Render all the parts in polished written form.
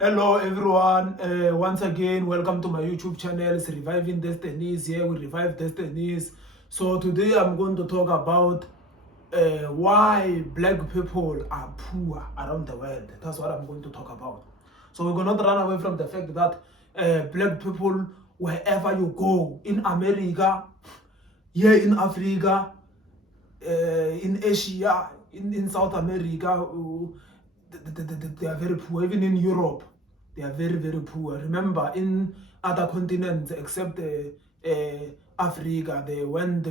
Hello everyone, once again welcome to my YouTube channel. It's Reviving Destinies. Here we revive destinies. So today I'm going to talk about why black people are poor around the world. That's what I'm going to talk about. So we're going to run away from the fact that black people, wherever you go, in America, here in Africa, in Asia, in South America, they are very poor. Even in Europe, they are very, very poor. Remember, in other continents except Africa, they went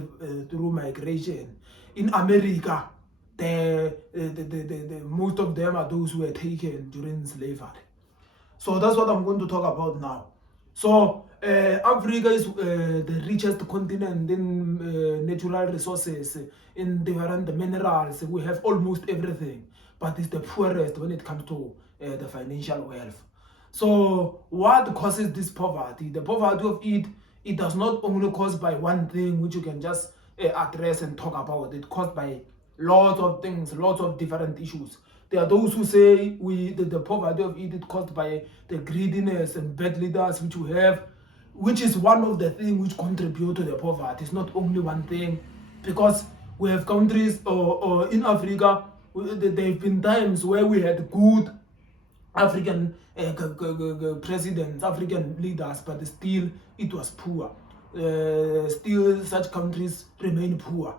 through migration. In America, most of them are those who were taken during slavery. So that's what I'm going to talk about now. So Africa is the richest continent in natural resources, in different minerals. We have almost everything, but it's the poorest when it comes to the financial wealth. So what causes this poverty? The poverty of it does not only cause by one thing which you can just address and talk about. It caused by lots of things, lots of different issues. There are those who say the poverty of it is caused by the greediness and bad leaders which we have, which is one of the things which contribute to the poverty. It's not only one thing, because we have countries or in Africa, there have been times where we had good African presidents, African leaders, but still it was poor. Still, such countries remain poor.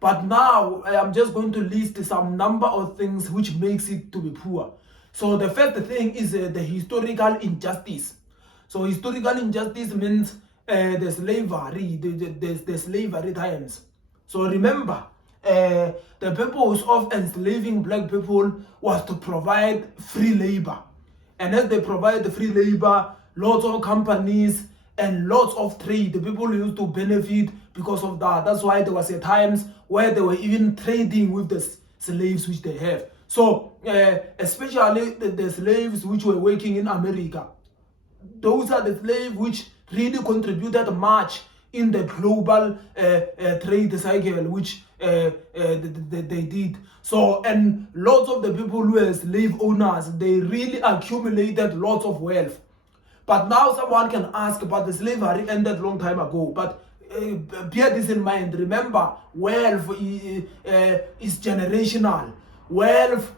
But now I'm just going to list some number of things which makes it to be poor. So the first thing is the historical injustice. So historical injustice means the slavery, the slavery times. So remember, the purpose of enslaving black people was to provide free labor. And as they provide the free labor, lots of companies and lots of trade, the people used to benefit because of that. That's why there was a times where they were even trading with the slaves which they have. So especially the slaves which were working in America, those are the slaves which really contributed much in the global trade cycle which they did. So, and lots of the people who were slave owners, they really accumulated lots of wealth. But now someone can ask, but the slavery ended long time ago. But bear this in mind. Remember, wealth is generational. Wealth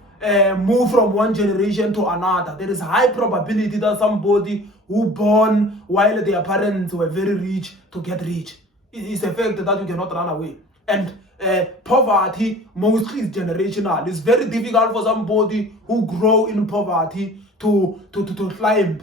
move from one generation to another. There is high probability that somebody who born while their parents were very rich to get rich. It's a fact that you cannot run away. And poverty mostly is generational. It's very difficult for somebody who grow in poverty to climb.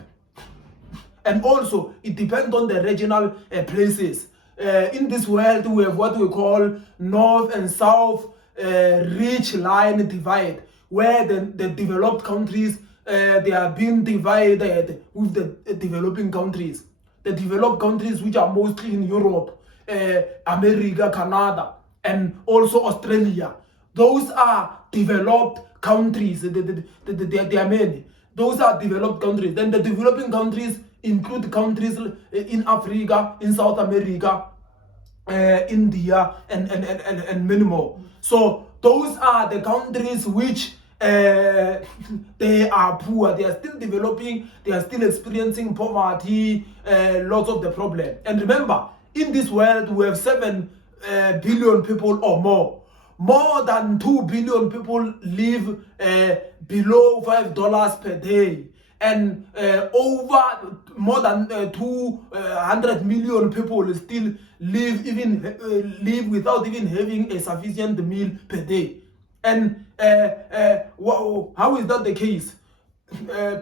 And also, it depends on the regional places. In this world, we have what we call North and South rich line divide, where the developed countries, they are being divided with the developing countries. The developed countries, which are mostly in Europe, America, Canada, and also Australia. Those are developed countries. There are many. Those are developed countries. Then the developing countries include countries in Africa, in South America, India, and many more. So those are the countries which they are poor. They are still developing. They are still experiencing poverty. Lots of the problem. And remember, in this world we have 7 billion people or more. More than 2 billion people live below $5 per day, and over more than 200 million people still live without even having a sufficient meal per day. And how is that the case?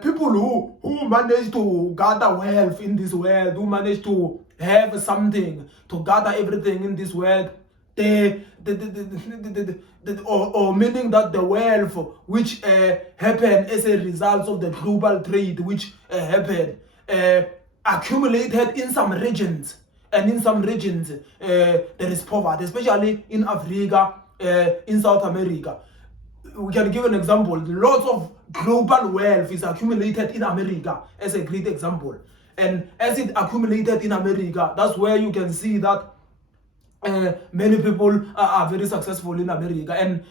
People who manage to gather wealth in this world, who manage to have something, to gather everything in this world, or meaning that the wealth which happened as a result of the global trade which happened accumulated in some regions, and in some regions there is poverty, especially in Africa, in South America. We can give an example. Lots of global wealth is accumulated in America as a great example. And as it accumulated in America, that's where you can see that many people are very successful in America, and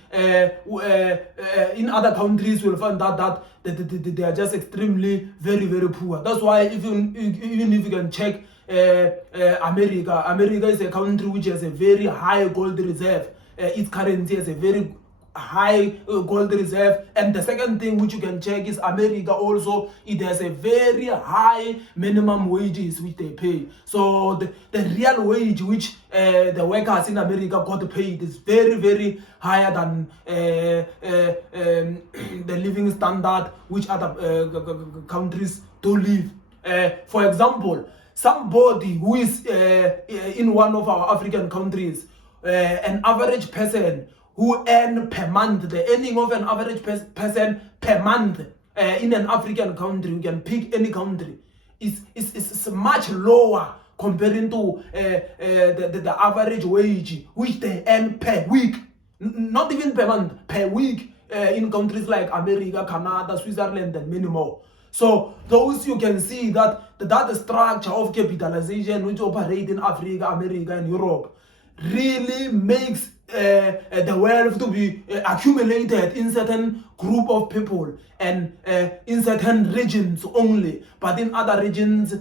in other countries you'll find that they are just extremely very poor. That's why even if you can check America is a country which has a very high gold reserve. Its currency has a very high gold reserve. And the second thing which you can check is America also, it has a very high minimum wages which they pay. So the real wage which the workers in America got paid is very higher than the living standard which other countries do live. For example, somebody who is in one of our African countries, an average person who earn per month, the earning of an average person per month in an African country, you can pick any country, is much lower comparing to the average wage which they earn per week, not even per month, per week, in countries like America, Canada, Switzerland, and many more. So those you can see that structure of capitalization which operate in Africa, America, and Europe really makes the wealth to be accumulated in certain group of people and in certain regions only, but in other regions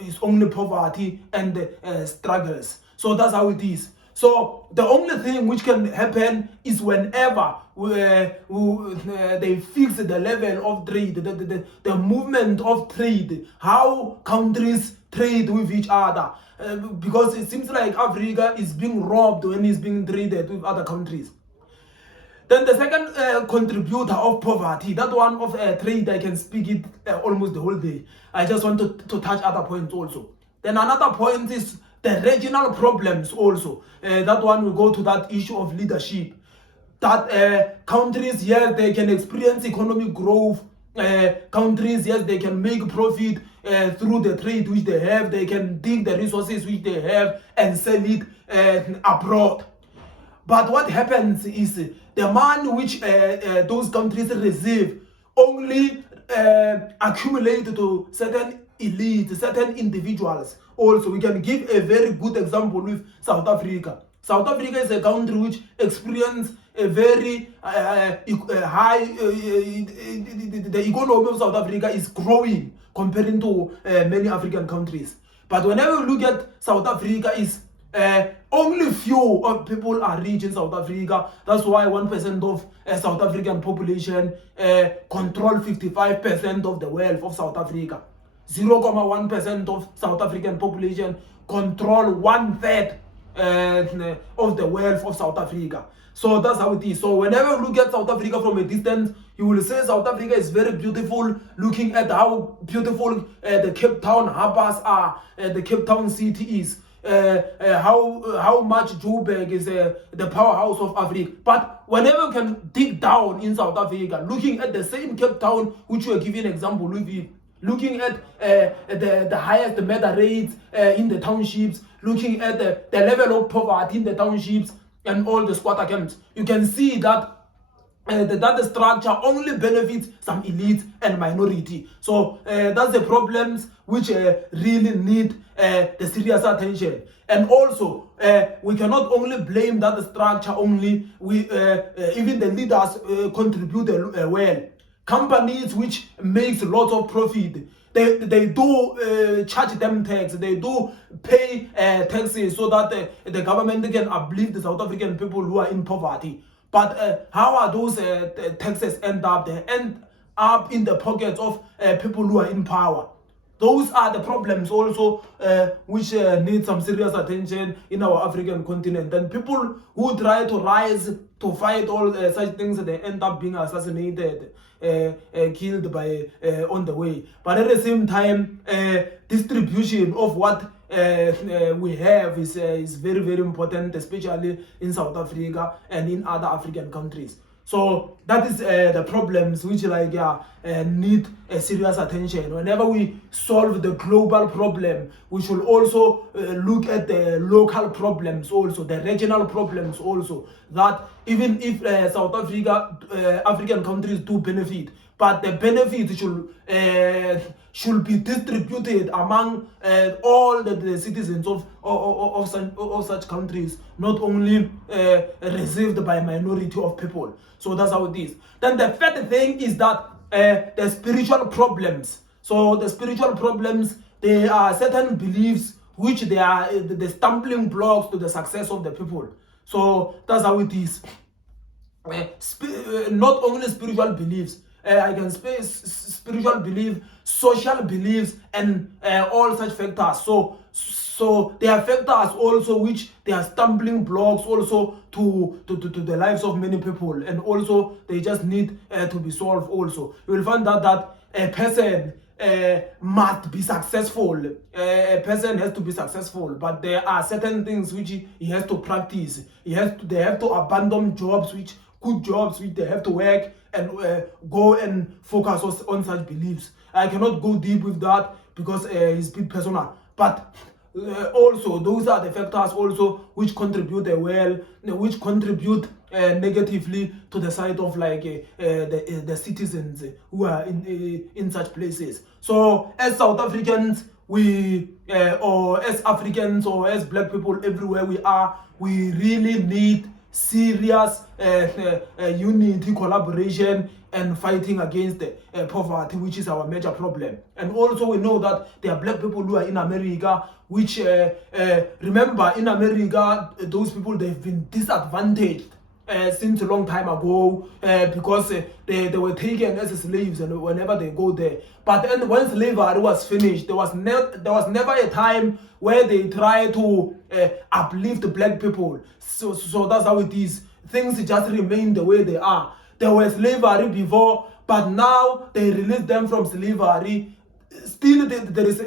it's only poverty and struggles. So that's how it is. So the only thing which can happen is whenever they fix the level of trade, the movement of trade, how countries trade with each other. Because it seems like Africa is being robbed when it's being traded with other countries. Then the second contributor of poverty, that one of trade, I can speak it almost the whole day. I just want to touch other points also. Then another point is the regional problems also. That one will go to that issue of leadership. That countries, yes, they can experience economic growth. Countries, yes, they can make profit through the trade which they have. They can dig the resources which they have and sell it abroad. But what happens is the money which those countries receive only accumulate to certain elites, certain individuals. Also, we can give a very good example with South Africa. South Africa is a country which experiences a very high, the economy of South Africa is growing comparing to many African countries. But whenever you look at South Africa, is only few of people are rich in South Africa. That's why 1% of South African population control 55% of the wealth of South Africa. 0.1% of South African population control 1/3 of the wealth of South Africa. So that's how it is. So whenever you look at South Africa from a distance, you will say South Africa is very beautiful, looking at how beautiful the Cape Town harbors are, the Cape Town city is, how much Joburg is the powerhouse of Africa. But whenever you can dig down in South Africa, looking at the same Cape Town, which we are giving an example with it, looking at the highest murder rates in the townships, looking at the level of poverty in the townships and all the squatter camps, you can see that the structure only benefits some elite and minority. So that's the problems which really need the serious attention. And also, we cannot only blame that structure only. Even the leaders contribute well. Companies which makes lots of profit, they do charge them tax, they do pay taxes so that the government can uplift the South African people who are in poverty. But how are those taxes end up? They end up in the pockets of people who are in power. Those are the problems also which need some serious attention in our African continent. And people who try to rise to fight all such things, they end up being assassinated, killed by on the way. But at the same time, distribution of what we have is very important, especially in South Africa and in other African countries. So that is the problems which need serious attention. Whenever we solve the global problem, we should also look at the local problems also, the regional problems also. That even if South Africa, African countries do benefit, but the benefit should be distributed among all the citizens of such countries, not only received by minority of people. So that's how it is. Then the third thing is that the spiritual problems. So the spiritual problems, there are certain beliefs which they are the stumbling blocks to the success of the people. So that's how it is. Not only spiritual beliefs, I can say spiritual belief, social beliefs, and all such factors. So there are factors also which they are stumbling blocks also to the lives of many people, and also they just need to be solved also. You will find that a person must be successful. A person has to be successful, but there are certain things which he has to practice. They have to abandon jobs which good jobs which they have to work and go and focus on such beliefs. I cannot go deep with that because it's a bit personal, but also those are the factors also which contribute which contribute negatively to the side of like the citizens who are in such places. So as South Africans, we or as Africans or as black people everywhere we are, we really need serious unity, collaboration, and fighting against poverty, which is our major problem. And also we know that there are black people who are in America, which remember in America, those people, they've been disadvantaged since a long time ago because they were taken as slaves, and whenever they go there. But then when slavery was finished, there was never a time where they try to uplift black people. So that's how it is. Things just remain the way they are. There was slavery before, but now they release them from slavery. Still, there is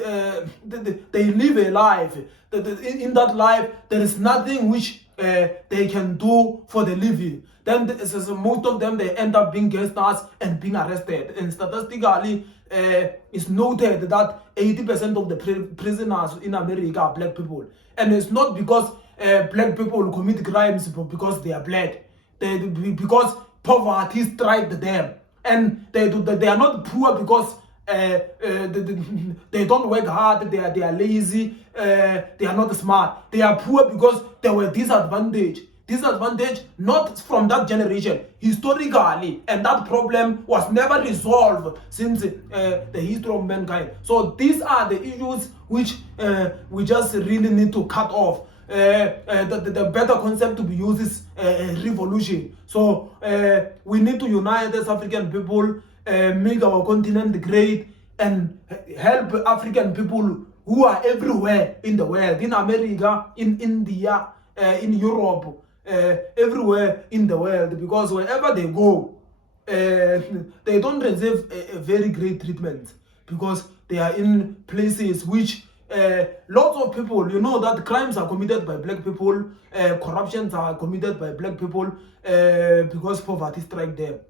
they live a life. In that life, there is nothing which they can do for the living. Then most of them, they end up being gangsters and being arrested. And statistically, it's noted that 80% of the prisoners in America are black people. And it's not because black people commit crimes because they are black. Because poverty strikes them. And they are not poor because they don't work hard, they are lazy, they are not smart. They are poor because they were disadvantaged. Disadvantage not from that generation, historically, and that problem was never resolved since the history of mankind. So these are the issues which we just really need to cut off. The better concept to be used is revolution. So we need to unite as African people, make our continent great, and help African people who are everywhere in the world, in America, in India, in Europe, everywhere in the world, because wherever they go, they don't receive a very great treatment because they are in places which lots of people, you know, that crimes are committed by black people, corruptions are committed by black people because poverty strikes them.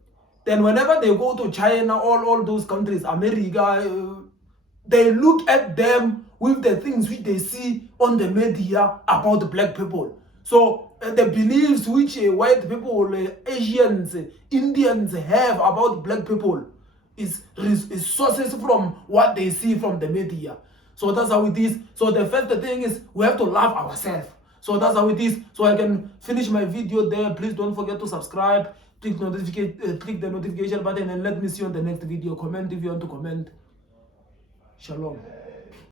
Then whenever they go to China, all those countries, America, they look at them with the things which they see on the media about the black people. So the beliefs which white people, Asians, Indians have about black people is sources from what they see from the media. So that's how it is. So the first thing is we have to love ourselves. So that's how it is. So I can finish my video there. Please don't forget to subscribe. Click the notification button, and let me see you on the next video. Comment if you want to comment. Shalom.